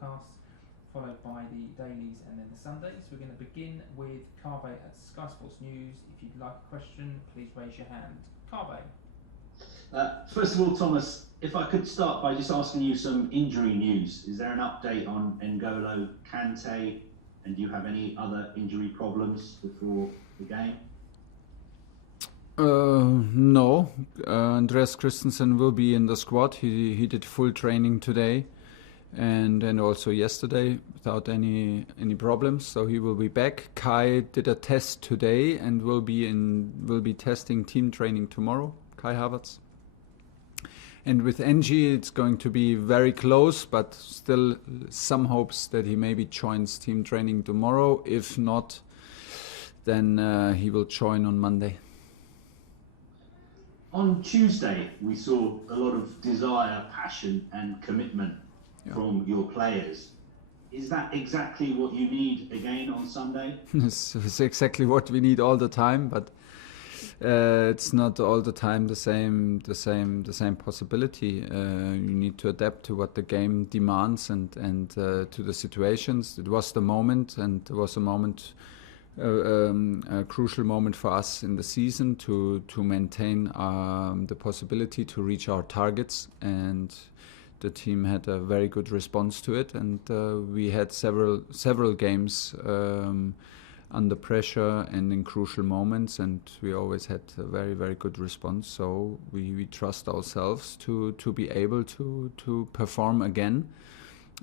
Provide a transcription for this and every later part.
podcasts, followed by the dailies and then the Sundays. We're going to begin with Kante at Sky Sports News. If you'd like a question, please raise your hand. Kante. First of all, Thomas, if I could start by just asking you some injury news. Is there an update on N'Golo Kante, and do you have any other injury problems before the game? No. Andreas Christensen will be in the squad. He did full training today and also yesterday without any problems, so he will be back. Kai did a test today and will be testing team training tomorrow. Kai Havertz. And with NG, it's going to be very close, but still some hopes that he maybe joins team training tomorrow. If not, then he will join on Monday. On Tuesday, we saw a lot of desire, passion and commitment from your players. Is that exactly what you need again on Sunday? It's exactly what we need all the time, but it's not all the time the same possibility. You need to adapt to what the game demands and to the situations. It was the moment, and it was a crucial moment for us in the season to maintain the possibility to reach our targets, and the team had a very good response to it, and we had several games under pressure and in crucial moments, and we always had a very, very good response. So we trust ourselves to be able to perform again.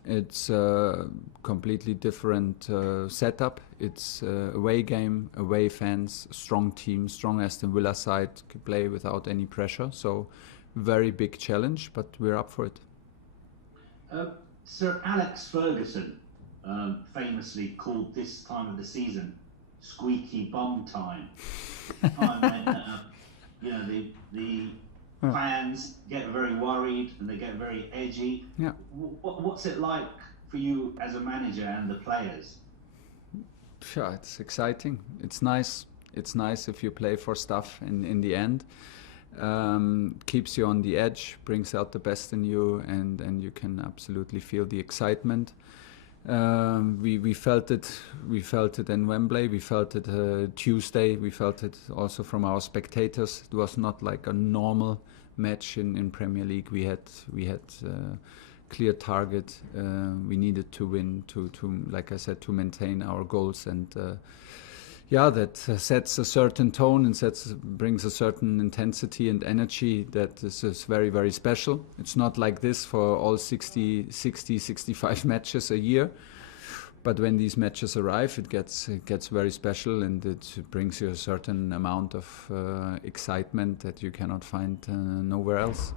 It's a completely different setup. It's away game, away fans, strong team, strong Aston Villa side, play without any pressure. So very big challenge, but we're up for it. Sir Alex Ferguson famously called this time of the season Squeaky Bum Time. When the fans get very worried and they get very edgy. Yeah. What's it like for you as a manager and the players? Sure, it's exciting. It's nice. It's nice if you play for stuff in the end. Keeps you on the edge, brings out the best in you, and you can absolutely feel the excitement. We felt it in Wembley. We felt it Tuesday. We felt it also from our spectators. It was not like a normal match in Premier League. We had clear target. We needed to win to like I said, to maintain our goals, and that sets a certain tone and brings a certain intensity and energy that is very, very special. It's not like this for all 60, 65 matches a year, but when these matches arrive, it gets very special, and it brings you a certain amount of excitement that you cannot find nowhere else.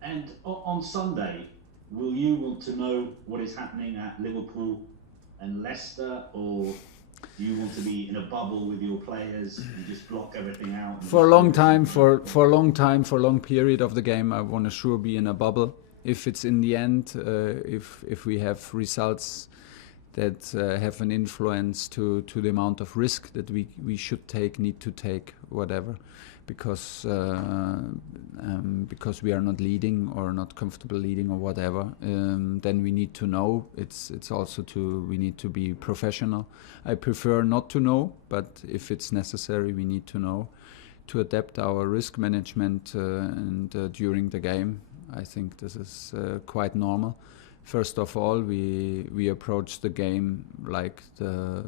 And on Sunday, will you want to know what is happening at Liverpool and Leicester, or do you want to be in a bubble with your players and just block everything out? For a long period of the game, I want to sure be in a bubble. If it's in the end, if we have results that have an influence to the amount of risk that we should need to take, whatever, because we are not leading or not comfortable leading or whatever, then we need to know. It's also we need to be professional. I prefer not to know, but if it's necessary, we need to know to adapt our risk management and during the game. I think this is quite normal. First of all, we approach the game like the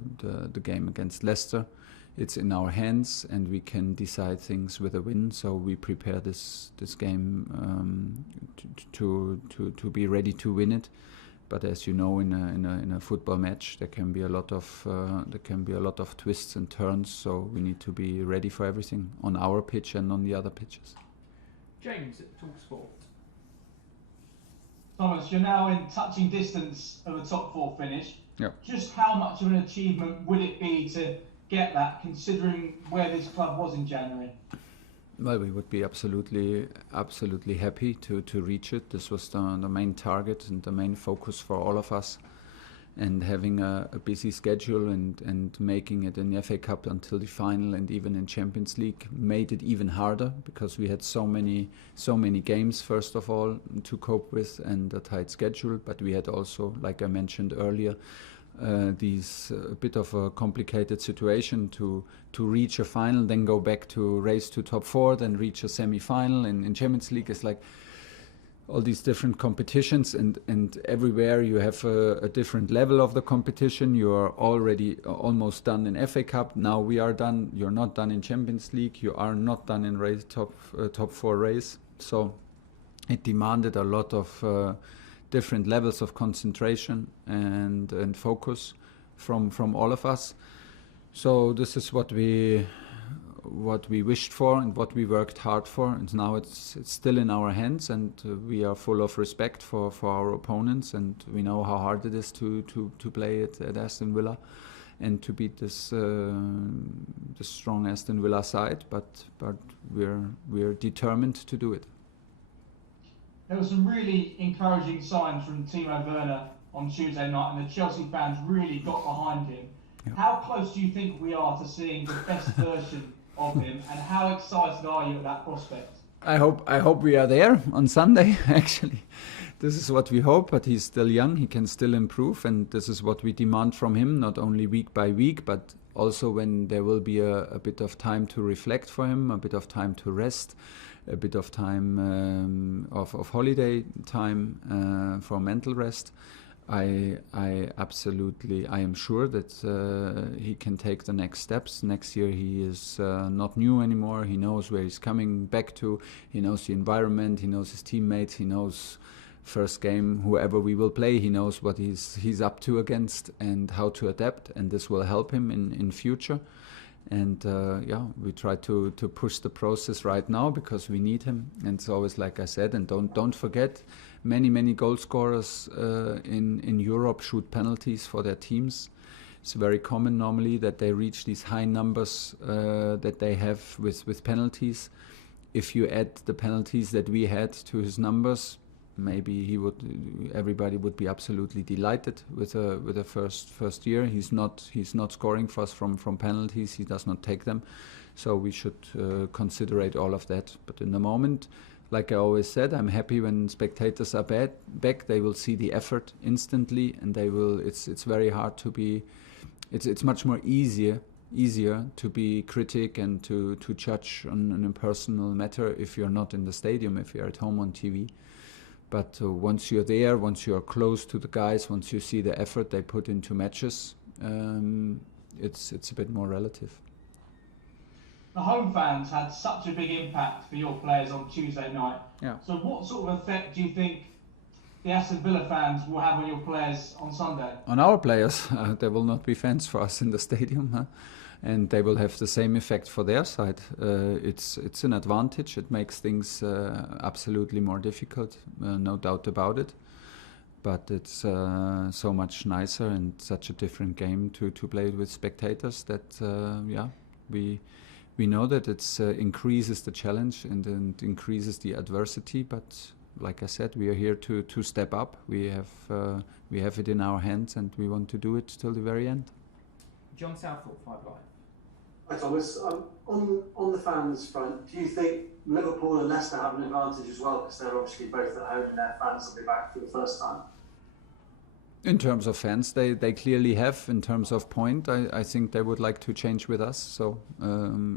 game against Leicester. It's in our hands, and we can decide things with a win. So we prepare this game to be ready to win it. But as you know, in a football match, there can be a lot of twists and turns. So we need to be ready for everything on our pitch and on the other pitches. James at TalkSport. Thomas, you're now in touching distance of a top four finish. Yep. Just how much of an achievement would it be to get that, considering where this club was in January? Well, we would be absolutely happy to reach it. This was the main target and the main focus for all of us. and having a busy schedule and making it in the FA Cup until the final and even in Champions League made it even harder, because we had so many games first of all to cope with and a tight schedule. But we had also, like I mentioned earlier, these a bit of a complicated situation to reach a final, then go back to race to top 4, then reach a semi-final. And in Champions League, it's like all these different competitions, and everywhere you have a different level of the competition. You are already almost done in FA Cup. Now we are done. You're not done in Champions League. You are not done in race top 4 race. So it demanded a lot of different levels of concentration and focus from all of us. So this is what we wished for and what we worked hard for, and now it's still in our hands, and we are full of respect for our opponents, and we know how hard it is to play at Aston Villa and to beat this strong Aston Villa side, but we're determined to do it. There were some really encouraging signs from Timo Werner on Tuesday night, and the Chelsea fans really got behind him. Yeah. How close do you think we are to seeing the best version of him, and how excited are you at that prospect? I hope we are there on Sunday. Actually, this is what we hope. But he's still young; he can still improve, and this is what we demand from him. Not only week by week, but also when there will be a bit of time to reflect for him, a bit of time to rest, a bit of time of holiday time for mental rest. I am sure that he can take the next steps. Next year he is not new anymore. He knows where he's coming back to. He knows the environment. He knows his teammates. He knows first game whoever we will play. He knows what he's up to against and how to adapt. And this will help him in future. And we try to push the process right now because we need him. And it's always like I said. And don't forget. Many goal scorers in Europe shoot penalties for their teams. It's very common normally that they reach these high numbers that they have with penalties. If you add the penalties that we had to his numbers, maybe everybody would be absolutely delighted with a first year. He's not scoring for us from penalties. He does not take them, so we should consider all of that. But in the moment, like I always said, I'm happy when spectators are back. They will see the effort instantly, and they will. It's very hard to be. It's much more easier to be critic and to judge on a personal matter if you're not in the stadium, if you're at home on TV. But once you're there, once you're close to the guys, once you see the effort they put into matches, it's a bit more relative. The home fans had such a big impact for your players on Tuesday night. Yeah. So what sort of effect do you think the Aston Villa fans will have on your players on Sunday? On our players, there will not be fans for us in the stadium, and they will have the same effect for their side. It's an advantage. It makes things absolutely more difficult, no doubt about it. But it's so much nicer and such a different game to play with spectators that we know that it increases the challenge and increases the adversity. But like I said, we are here to step up. We have it in our hands, and we want to do it till the very end. John Southall, 5 Live. Hi Thomas. On the fans front, do you think Liverpool and Leicester have an advantage as well, because they're obviously both at home and their fans will be back for the first time? In terms of fans, they clearly have. In terms of point, I think they would like to change with us. So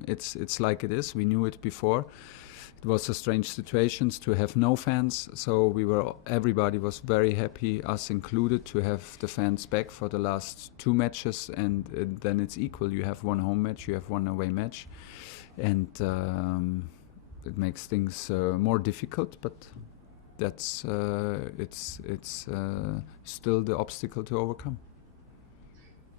it's like it is. We knew it before. It was a strange situation to have no fans. So everybody was very happy, us included, to have the fans back for the last 2 matches. And then it's equal. You have 1 home match, you have 1 away match, and it makes things more difficult. But that's it's still the obstacle to overcome.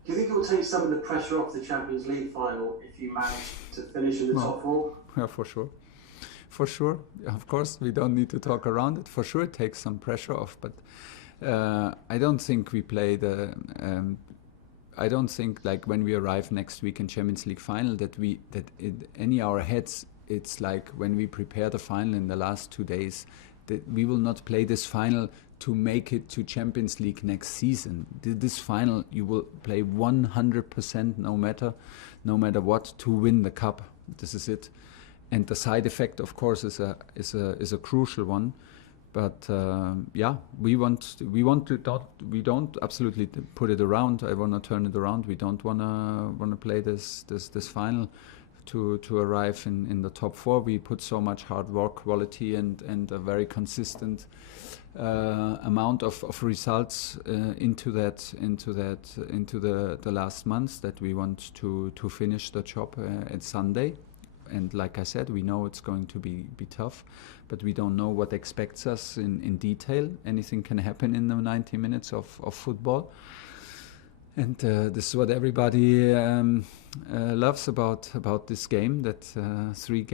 Do you think it will take some of the pressure off the Champions League final if you manage to finish in the top 4? Yeah, for sure. For sure. Of course, we don't need to talk around it. For sure, it takes some pressure off. But I don't think we play I don't think, like, when we arrive next week in Champions League final that in our heads it's like when we prepare the final in the last 2 days. we will not play this final to make it to Champions League next season. This final you will play 100% no matter what to win the cup. This is it. And the side effect, of course, is a crucial one. But we don't absolutely put it around. I want to turn it around. We don't want to play this final to arrive in the top 4. We put so much hard work, quality, and a very consistent amount of results into the last months that we want to finish the job at Sunday. And like I said, we know it's going to be tough, but we don't know what expects us in detail. Anything can happen in the 90 minutes of football. And this is what everybody loves about this game, that three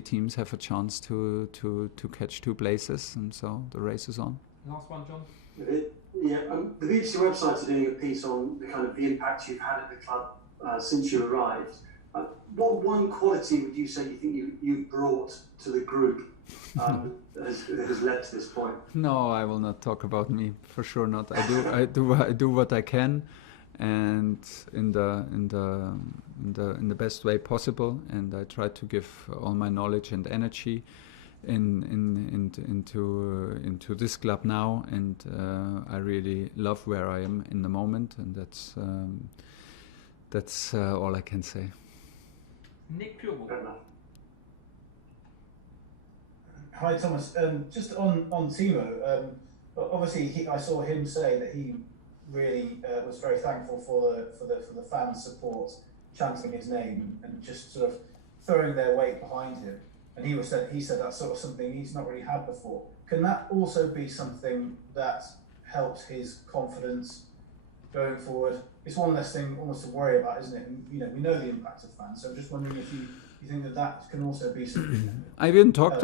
teams have a chance to catch 2 places, and so the race is on. Last one, John. The BBC website are doing a piece on the impact you've had at the club since you arrived. What one quality would you say you think you've brought to the group that has led to this point? No, I will not talk about me, for sure not. I do what I can, and in the best way possible, and I try to give all my knowledge and energy into this club now, and I really love where I am in the moment, and that's all I can say. Nick Purewell. Hi Thomas. Just on Timo. Obviously, I saw him say that he really was very thankful for the fans' support, chanting his name and just sort of throwing their weight behind him. And he said that's sort of something he's not really had before. Can that also be something that helps his confidence going forward? It's one less thing almost to worry about, isn't it? And, we know the impact of fans, so I'm just wondering if you think that can also be something. I even talked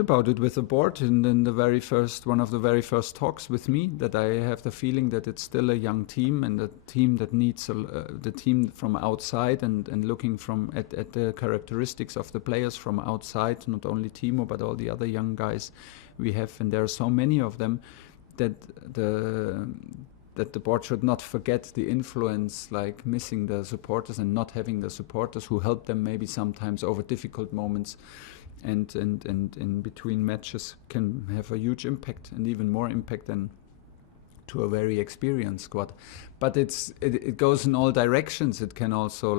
about it with the board in one of the very first talks with me, that I have the feeling that it's still a young team, and a team that needs the team from outside, and looking at the characteristics of the players from outside, not only Timo but all the other young guys we have, and there are so many of them, that the board should not forget the influence, like missing the supporters and not having the supporters who help them maybe sometimes over difficult moments, and in between matches can have a huge impact, and even more impact than to a very experienced squad. But it goes in all directions. It can also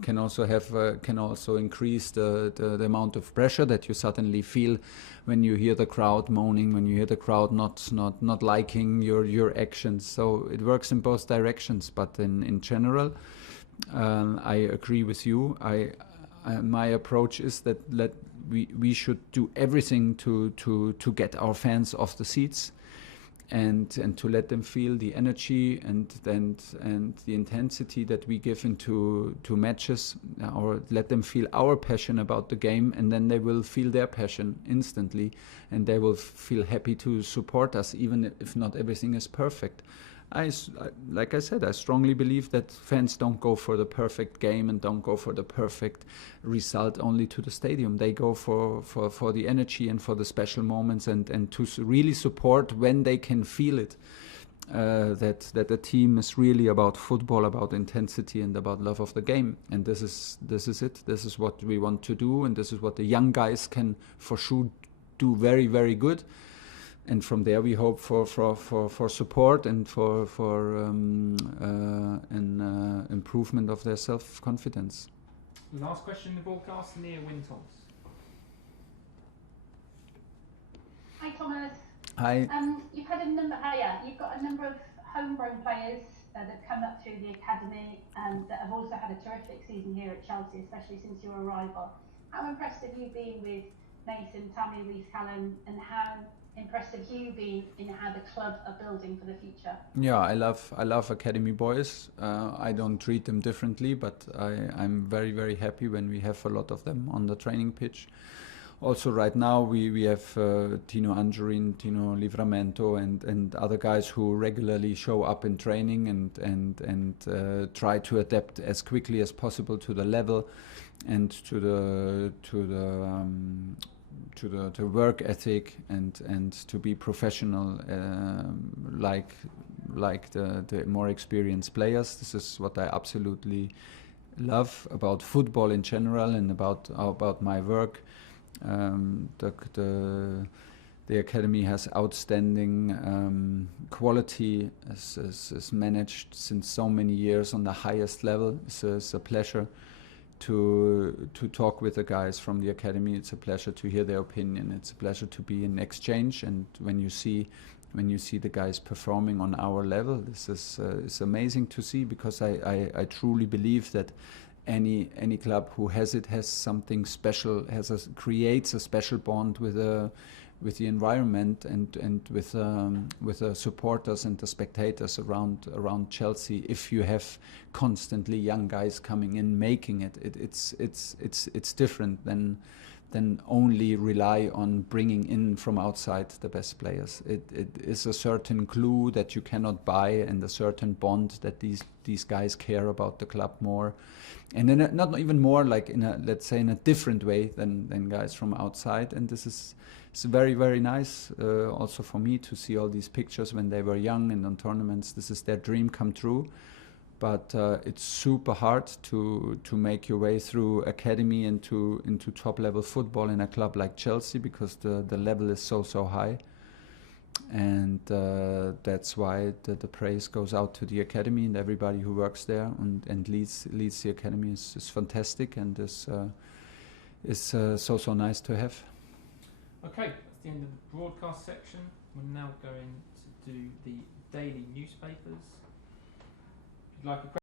can also increase the amount of pressure that you suddenly feel when you hear the crowd moaning, when you hear the crowd not liking your actions. So it works in both directions. But in general, I agree with you. My approach is that we should do everything to get our fans off the seats, and to let them feel the energy and the intensity that we give into matches, or let them feel our passion about the game, and then they will feel their passion instantly, and they will feel happy to support us, even if not everything is perfect. Like I said, I strongly believe that fans don't go for the perfect game and don't go for the perfect result only to the stadium. They go for the energy and for the special moments, and to really support when they can feel it. That the team is really about football, about intensity, and about love of the game. And this is it. This is what we want to do, and this is what the young guys can for sure do very, very good. And from there, we hope for support and for an improvement of their self-confidence. Last question in the broadcast, Nia Wintoms. Hi Thomas. Hi. You've got a number of homegrown players that have come up through the academy, and that have also had a terrific season here at Chelsea, especially since your arrival. How impressed have you been with Mason, Tammy, Reece-Callen, and how impressed have you been in how the club are building for the future? Yeah, I love academy boys. I don't treat them differently, but I'm very, very happy when we have a lot of them on the training pitch. Also right now we have Tino Angerin, Tino Livramento, and other guys who regularly show up in training and try to adapt as quickly as possible to the level and to the work ethic and to be professional, like the more experienced players. This is what I absolutely love about football in general and about my work. The academy has outstanding quality, is managed since so many years on the highest level. It's a pleasure to talk with the guys from the academy. It's a pleasure to hear their opinion. It's a pleasure to be in exchange. And when you see the guys performing on our level, this is it's amazing to see, because I truly believe that any club who has something special, creates a special bond with the environment and with the supporters and the spectators around Chelsea. If you have constantly young guys coming in, making it's different than only rely on bringing in from outside the best players. It is a certain glue that you cannot buy, and a certain bond that these guys care about the club more, and not even more, like in a different way than guys from outside. And it's very, very nice also for me to see all these pictures when they were young and on tournaments. This is their dream come true. But it's super hard to make your way through academy into top level football in a club like Chelsea, because the level is so high. And that's why the praise goes out to the academy and everybody who works there and leads the academy is fantastic, and is so nice to have. Okay, that's the end of the broadcast section. We're now going to do the daily newspapers. If you'd like a